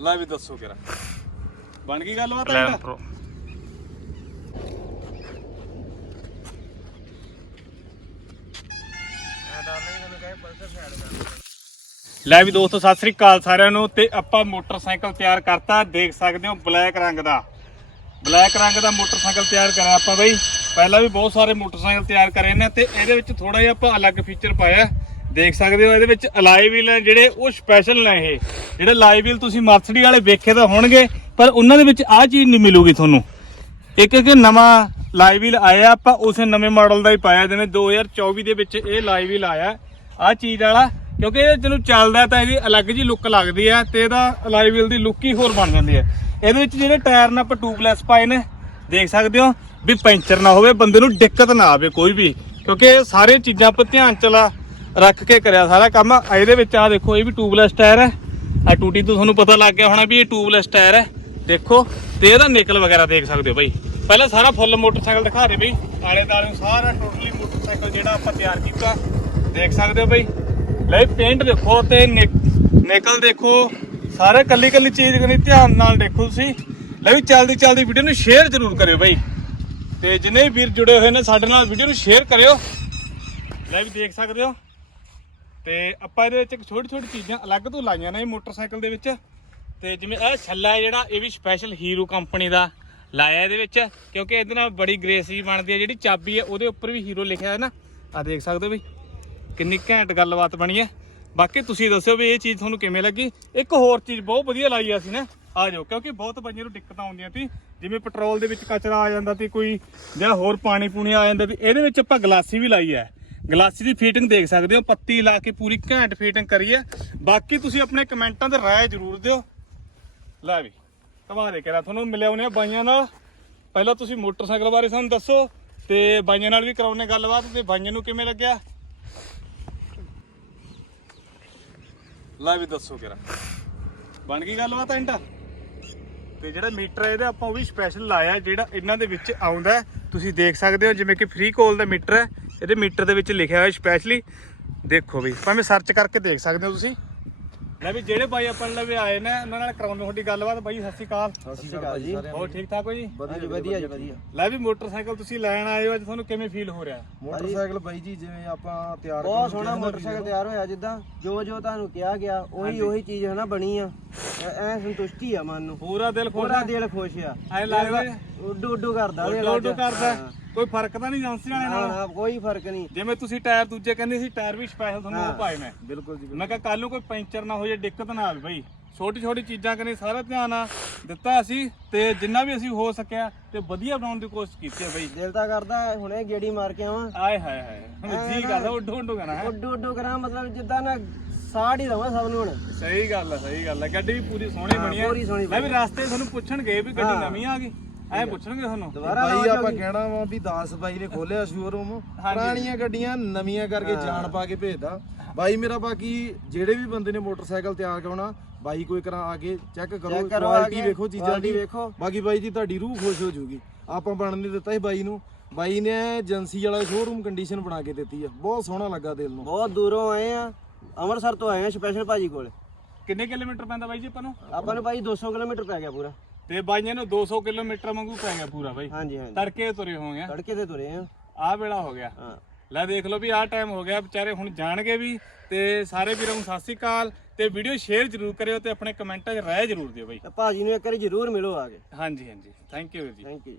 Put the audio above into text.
ਲੈ ਵੀ ਦੱਸੋ ਕਿਰਾ ਬਣ ਗਈ ਗੱਲਬਾਤ ਇਹਦਾ? ਪ੍ਰੋ ਲੈ ਵੀ ਦੋਸਤੋ ਸਤਿ ਸ੍ਰੀ ਅਕਾਲ ਸਾਰਿਆਂ ਨੂੰ ਤੇ ਆਪਾਂ ਮੋਟਰਸਾਈਕਲ ਤਿਆਰ ਕਰਤਾ ਦੇਖ ਸਕਦੇ ਹੋ ਬਲੈਕ ਰੰਗ ਦਾ। ਬਲੈਕ ਰੰਗ ਦਾ ਮੋਟਰਸਾਈਕਲ ਤਿਆਰ ਕਰਿਆ ਆਪਾਂ ਬਈ। ਪਹਿਲਾਂ ਵੀ ਬਹੁਤ ਸਾਰੇ ਮੋਟਰਸਾਈਕਲ ਤਿਆਰ ਕਰੇ ਨੇ ਤੇ ਇਹਦੇ ਵਿੱਚ ਥੋੜਾ ਜਿਹਾ ਆਪਾਂ ਅਲੱਗ ਫੀਚਰ ਪਾਇਆ। ਦੇਖ ਸਕਦੇ ਹੋ ਇਹਦੇ ਵਿੱਚ ਅਲਾਈ ਵੀਲ ਨੇ ਜਿਹੜੇ ਉਹ ਸਪੈਸ਼ਲ ਨੇ ਇਹ। ਜਿਹੜੇ ਅਲਾਈ ਵੀਲ ਤੁਸੀਂ ਮਰਸਡੀ ਵਾਲੇ ਵੇਖੇ ਤਾਂ ਹੋਣਗੇ, ਪਰ ਉਹਨਾਂ ਦੇ ਵਿੱਚ ਆਹ ਚੀਜ਼ ਨਹੀਂ ਮਿਲੂਗੀ ਤੁਹਾਨੂੰ। ਇੱਕ ਇੱਕ ਨਵਾਂ ਲਾਈਵ ਵੀਲ ਆਇਆ, ਆਪਾਂ ਉਸੇ ਨਵੇਂ ਮਾਡਲ ਦਾ ਹੀ ਪਾਇਆ ਜਿਹਨੇ 2024 ਦੇ ਵਿੱਚ ਇਹ ਲਾਈਵ ਵੀਲ ਆਇਆ। ਆਹ ਚੀਜ਼ ਵਾਲਾ, ਕਿਉਂਕਿ ਇਹ ਜਦੋਂ ਚੱਲਦਾ ਤਾਂ ਇਹਦੀ ਅਲੱਗ ਜੀ ਲੁੱਕ ਲੱਗਦੀ ਹੈ ਤੇ ਇਹਦਾ ਲਾਈਵ ਵੀਲ ਦੀ ਲੁੱਕ ਹੀ ਹੋਰ ਬਣ ਜਾਂਦੀ ਹੈ ਇਹਦੇ ਵਿੱਚ ਜਿਹੜੇ ਟਾਇਰ ਨੇ ਆਪਾਂ ਟੂਬਲੈਸ ਪਾਏ ਨੇ, ਦੇਖ ਸਕਦੇ ਹੋ ਵੀ ਪੈਂਚਰ ਨਾ ਹੋਵੇ, ਬੰਦੇ ਨੂੰ ਦਿੱਕਤ ਨਾ ਆਵੇ ਕੋਈ ਵੀ, ਕਿਉਂਕਿ ਇਹ ਸਾਰੀਆਂ ਚੀਜ਼ਾਂ ਆਪਾਂ ਧਿਆਨ ਚਲਾ ਰੱਖ ਕੇ ਕਰਿਆ ਸਾਰਾ ਕੰਮ। ਇਹਦੇ ਵਿੱਚ ਆ ਦੇਖੋ, ਇਹ ਵੀ ਟੂਬਲੈਸ ਟਾਇਰ ਹੈ। ਆ ਟੂਟੀ ਤੋਂ ਤੁਹਾਨੂੰ ਪਤਾ ਲੱਗ ਗਿਆ ਹੋਣਾ ਵੀ ਇਹ ਟੂਬਲੈਸ ਟਾਇਰ ਹੈ। ਦੇਖੋ, ਤੇ ਇਹਦਾ ਨਿਕਲ ਵਗੈਰਾ ਦੇਖ ਸਕਦੇ ਹੋ ਬਾਈ। ਪਹਿਲਾਂ ਸਾਰਾ ਫੁੱਲ ਮੋਟਰਸਾਈਕਲ ਦਿਖਾ ਦੇ ਬਈ। ਆਲੇ ਦਾਲੇ ਨੂੰ ਸਾਰਾ ਟੋਟਲੀ ਮੋਟਰਸਾਈਕਲ ਜਿਹੜਾ ਆਪਾਂ ਤਿਆਰ ਕੀਤਾ। ਦੇਖ ਸਕਦੇ ਹੋ ਬਈ। ਲੈ ਪੇਂਟ ਦੇਖੋ ਤੇ ਨਿਕ- ਨਿਕਲ ਦੇਖੋ। ਸਾਰੇ ਕੱਲੀ ਕੱਲੀ ਚੀਜ਼ ਕਨੀ ਧਿਆਨ ਨਾਲ ਦੇਖੋ ਤੁਸੀਂ। ਲੈ ਵੀ ਚੱਲਦੀ ਚੱਲਦੀ ਵੀਡੀਓ ਨੂੰ ਸ਼ੇਅਰ ਜ਼ਰੂਰ ਕਰਿਓ ਬਾਈ। ਤੇ ਜਿੰਨੇ ਵੀ ਵੀਰ ਜੁੜੇ ਹੋਏ ਨੇ ਸਾਡੇ ਨਾਲ ਵੀਡੀਓ ਨੂੰ ਸ਼ੇਅਰ ਕਰਿਓ। ਲੈ ਵੀ ਦੇਖ ਸਕਦੇ ਹੋ। ਤੇ ਆਪਾਂ ਇਹਦੇ ਵਿੱਚ ਇੱਕ ਛੋਟੀ ਛੋਟੀ ਚੀਜ਼ਾਂ ਅਲੱਗ ਤੋਂ ਲਾਈਆਂ ਨੇ ਇਹ ਮੋਟਰਸਾਈਕਲ ਦੇ ਵਿੱਚ। ਤੇ ਜਿਵੇਂ ਇਹ ਛੱਲਾ ਹੈ ਜਿਹੜਾ, ਇਹ ਵੀ ਸਪੈਸ਼ਲ ਹੀਰੋ ਕੰਪਨੀ ਦਾ ਲਾਇਆ ਇਹਦੇ ਵਿੱਚ, ਕਿਉਂਕਿ ਇਹਦੇ ਨਾਲ ਬੜੀ ਗ੍ਰੇਸ ਜੀ ਬਣਦੀ ਹੈ। ਜਿਹੜੀ ਚਾਬੀ ਹੈ, ਉਹਦੇ ਉੱਪਰ ਵੀ ਹੀਰੋ ਲਿਖਿਆ ਹੈ ਨਾ। ਆ ਦੇਖ ਸਕਦੇ ਹੋ ਬਈ, ਕਿੰਨੀ ਘੈਂਟ ਗੱਲਬਾਤ ਬਣੀ ਹੈ। ਬਾਕੀ ਤੁਸੀਂ ਦੱਸਿਓ ਵੀ ਇਹ ਚੀਜ਼ ਤੁਹਾਨੂੰ ਕਿਵੇਂ ਲੱਗੀ। ਇੱਕ ਹੋਰ ਚੀਜ਼ ਬਹੁਤ ਵਧੀਆ ਲਾਈ ਆ ਸੀ ਨਾ, ਆ ਜਾਓ, ਕਿਉਂਕਿ ਬਹੁਤ ਬੰਦੇ ਨੂੰ ਦਿੱਕਤਾਂ ਆਉਂਦੀਆਂ ਸੀ। ਜਿਵੇਂ ਪੈਟਰੋਲ ਦੇ ਵਿੱਚ ਕਚਰਾ ਆ ਜਾਂਦਾ ਸੀ, ਕੋਈ ਜਾਂ ਹੋਰ ਪਾਣੀ ਪੂਣੀ ਆ ਜਾਂਦਾ ਸੀ, ਇਹਦੇ ਵਿੱਚ ਆਪਾਂ ਗਲਾਸੀ ਵੀ ਲਾਈ ਹੈ। ਗਲਾਸੀ ਦੀ ਫੀਟਿੰਗ ਦੇਖ ਸਕਦੇ ਹੋ, ਪੱਤੀ ਲਾ ਕੇ ਪੂਰੀ ਘੈਂਟ ਫੀਟਿੰਗ ਕਰੀ ਹੈ ਬਾਕੀ ਤੁਸੀਂ ਆਪਣੇ ਕਮੈਂਟਾਂ ਤੇ ਰਾਏ ਜ਼ਰੂਰ ਦਿਓ। ਲੈ ਵੀ ਕਮਾ ਦੇ ਕਰਾ ਤੁਹਾਨੂੰ ਮਿਲਿਆ ਉਹਨੇ ਬਾਈਆਂ ਨਾਲ। ਪਹਿਲਾਂ ਤੁਸੀਂ ਮੋਟਰਸਾਈਕਲ ਬਾਰੇ ਸਾਨੂੰ ਦੱਸੋ, ਤੇ ਬਾਈਆਂ ਨਾਲ ਵੀ ਕਰਾਉਣੇ ਗੱਲਬਾਤ, ਤੇ ਬਾਈਆਂ ਨੂੰ ਕਿਵੇਂ ਲੱਗਿਆ? ਲੈ ਵੀ ਦੱਸੋ ਕਿਰਾ। ਬਣ ਗਈ ਗੱਲਬਾਤ ਐਂਡ? ਤੇ ਜਿਹੜਾ ਮੀਟਰ ਹੈ ਇਹਦਾ ਆਪਾਂ ਉਹ ਵੀ ਸਪੈਸ਼ਲ ਲਾਇਆ, ਜਿਹੜਾ ਇਹਨਾਂ ਦੇ ਵਿੱਚ ਆਉਂਦਾ ਤੁਸੀਂ ਦੇਖ ਸਕਦੇ ਹੋ, ਜਿਵੇਂ ਕਿ ਫ੍ਰੀ ਕੋਲ ਦਾ ਮੀਟਰ ਹੈ। ਇਹਦੇ ਮੀਟਰ ਦੇ ਵਿੱਚ ਲਿਖਿਆ ਹੋਇਆ ਸਪੈਸ਼ਲੀ ਦੇਖੋ ਵੀ ਭਾਵੇਂ ਸਰਚ ਕਰਕੇ ਦੇਖ ਸਕਦੇ ਹੋ ਤੁਸੀਂ। ਲੈ ਵੀ ਜਿਹੜੇ ਬਾਈ ਆਪਾਂ ਲਵੇ ਆਏ ਨੇ ਉਹਨਾਂ ਨਾਲ ਕਰਾਉਂਦੇ ਤੁਹਾਡੀ ਗੱਲਬਾਤ। ਬਾਈ ਸਤਿ ਸ਼੍ਰੀ ਅਕਾਲ। ਸਤਿ ਸ਼੍ਰੀ ਅਕਾਲ ਜੀ। ਹੋਰ ਠੀਕ ਠਾਕ ਹੋ ਜੀ? ਹਾਂਜੀ ਵਧੀਆ ਜੀ ਵਧੀਆ। ਲੈ ਵੀ ਮੋਟਰਸਾਈਕਲ ਤੁਸੀਂ ਲੈਣ ਆਏ ਹੋ ਅੱਜ ਤੁਹਾਨੂੰ ਕਿਵੇਂ ਫੀਲ ਹੋ ਰਿਹਾ? ਮੋਟਰਸਾਈਕਲ ਬਾਈ ਜੀ ਜਿਵੇਂ ਆਪਾਂ ਤਿਆਰ ਬਹੁਤ ਸੋਹਣਾ ਮੋਟਰਸਾਈਕਲ ਤਿਆਰ ਹੋਇਆ ਜਿੱਦਾਂ ਜੋ ਜੋ ਤੁਹਾਨੂੰ ਕਿਹਾ ਗਿਆ ਉਹੀ ਉਹੀ ਚੀਜ਼ ਹੈ ਨਾ ਬਣੀ ਆ। ਐ- ਸੰਤੁਸ਼ਟੀ ਆ ਮਨ ਨੂੰ। ਪੂਰਾ ਦਿਲ ਪੂਰਾ ਦਿਲ ਖੁਸ਼ ਆ। ਐ ਲੱਗਦਾ ਉੱਡੂ ਉੱਡੂ ਕਰਦਾ ਉੱਡੋ। ਉੱਡੋ ਕਰਦਾ। ਕੋਈ ਫ਼ਰਕ ਤਾਂ ਨਹੀਂ ਜਾਂਸੀ ਵਾਲੇ ਨਾ ਨਾਲ? ਨਾ ਕੋਈ ਫ਼ਰਕ ਨਹੀਂ। ਜਿਵੇਂ ਤੁਸੀਂ ਟਾਇਰ ਦੂਜੇ ਕਹਿੰਦੇ ਸੀ ਟਾਇਰ ਵੀ ਸਪੈਸ਼ਲ ਤੁਹਾਨੂੰ ਉਹ ਹਾਂ। ਪਾਏ ਮੈਂ। ਬਿਲਕੁਲ ਜੀ ਮੈਂ ਕਿਹਾ ਕੱਲ ਨੂੰ ਕੋਈ ਪੈਂਚਰ ਨਾ ਹੋ ਜਾਏ ਦਿੱਕਤ ਨਾ ਆਵੇ ਬਾਈ। ਛੋਟੀ ਛੋਟੀ ਚੀਜ਼ਾਂ ਕਨੇ ਸਾਰਾ ਧਿਆਨ ਆ ਦਿੱਤਾ ਅਸੀਂ ਤੇ ਜਿੰਨਾ ਵੀ ਅਸੀਂ ਹੋ ਸਕਿਆ ਤੇ ਵਧੀਆ ਬਣਾਉਣ ਦੀ ਕੋਸ਼ਿਸ਼ ਕੀਤੀ ਹੈ ਬਾਈ। ਦਿਲ ਤਾਂ ਕਰਦਾ ਹੈ, ਹੁਣੇ ਗੇੜੀ ਮਾਰ ਕੇ ਆਵਾਂ। ਆਏ ਹਾਏ ਹਾਏ ਜੀ ਕਰਦਾ ਉੱਡੋ ਉੱਡੋ ਕਰਨਾ ਹੈ। ਉੱਡੂ ਉੱਡੂ ਕਰਾਂ ਮਤਲਬ ਜਿੱਦਾਂ ਨਾ ਸਾੜ ਹੀ ਦਵਾਂ ਸਭ ਨੂੰ ਹੁਣ। ਸਹੀ ਗੱਲ ਹੈ ਸਹੀ ਗੱਲ ਹੈ ਗੱਡੀ ਵੀ ਪੂਰੀ ਸੋਹਣੀ ਬਣੀ ਹੈ ਪੂਰੀ ਸੋਹਣੀ ਮੈਂ ਵੀ ਰਸਤੇ ਤੁਹਾਨੂੰ ਪੁੱਛਣਗੇ ਵੀ ਗੱਡੀ ਨਵੀਂ ਆ ਗਈ। ਐ ਪੁੱਛਣਗੇ ਤੁਹਾਨੂੰ? ਦੁਬਾਰਾ ਬਾਈ ਲਾਓ ਆਪਾਂ ਕਹਿਣਾ ਵਾ ਵੀ 10 ਬਾਈ ਨੇ ਖੋਲਿਆ ਸ਼ੋਰੂਮ ਪੁਰਾਣੀਆਂ ਗੱਡੀਆਂ ਨਵੀਆਂ ਕਰਕੇ ਜਾਨ ਪਾ ਕੇ ਭੇਜਦਾ ਬਾਈ ਮੇਰਾ ਬਾਕੀ ਜਿਹੜੇ ਵੀ ਬੰਦੇ ਨੇ ਮੋਟਰਸਾਈਕਲ ਤਿਆਰ ਕਰਾਉਣਾ ਬਾਈ ਕੋਈ ਕਰਾਂ ਆ ਕੇ ਚੈੱਕ ਕਰੋ ਕੁਆਲਿਟੀ ਵੇਖੋ ਚੀਜ਼ਾਂ ਦੀ। ਵੇਖੋ। ਬਾਕੀ ਬਾਈ ਜੀ ਤੁਹਾਡੀ ਰੂਹ ਖੁਸ਼ ਹੋ ਜਾਊਗੀ। ਆਪਾਂ ਬਣਨ ਨਹੀਂ ਦਿੱਤਾ ਸੀ ਬਾਈ ਨੂੰ। ਬਾਈ ਨੇ ਏਜੰਸੀ ਵਾਲਾ ਸ਼ੋਰੂਮ ਕੰਡੀਸ਼ਨ ਬਣਾ ਕੇ ਦਿੱਤੀ ਆ। ਬਹੁਤ ਸੋਹਣਾ ਲੱਗਾ ਦਿਲ ਨੂੰ। ਬਹੁਤ ਦੂਰੋਂ ਆਏ ਆ। ਅੰਮ੍ਰਿਤਸਰ ਤੋਂ ਆਏ ਆ ਸਪੈਸ਼ਲ ਭਾਜੀ ਕੋਲ। ਕਿੰਨੇ ਕਿਲੋਮੀਟਰ ਪੈਂਦਾ ਬਾਈ ਜੀ ਆਪਾਂ ਨੂੰ? ਆਪਾਂ ਨੂੰ ਭਾਈ 200 ਕਿਲੋਮੀਟਰ ਪੈ ਗਿਆ ਪੂਰਾ। ਤੇ ਬਾਈਆਂ ਨੂੰ 200 ਕਿਲੋਮੀਟਰ ਵਾਂਗੂ ਪੈ ਗਿਆ ਪੂਰਾ ਬਾਈ। ਹਾਂਜੀ ਹਾਂਜੀ। ਤੜਕੇ ਤੁਰੇ ਹੋਗੇ ਤੜਕੇ ਤੇ ਤੁਰੇ ਆ। ਆਹ ਵੇਲਾ ਹੋ ਗਿਆ। ਹਾਂ। ਲੈ ਦੇਖ ਲਓ ਵੀ ਆਹ ਟਾਈਮ ਹੋ ਗਿਆ ਵਿਚਾਰੇ ਹੁਣ ਜਾਣਗੇ ਵੀ ਤੇ ਸਾਰੇ ਵੀਰਾਂ ਨੂੰ ਸਤਿ ਸ੍ਰੀ ਅਕਾਲ ਤੇ ਵੀਡੀਓ ਸ਼ੇਅਰ ਜ਼ਰੂਰ ਕਰਿਓ ਤੇ ਆਪਣੇ ਕਮੈਂਟਾਂ 'ਚ ਰਾਏ ਜ਼ਰੂਰ ਦਿਓ ਬਾਈ। ਭਾਜੀ ਨੂੰ ਇੱਕ ਵਾਰੀ ਜ਼ਰੂਰ ਮਿਲੋ ਆ ਕੇ। ਹਾਂਜੀ ਹਾਂਜੀ। ਥੈਂਕ ਯੂ ਜੀ। Thank you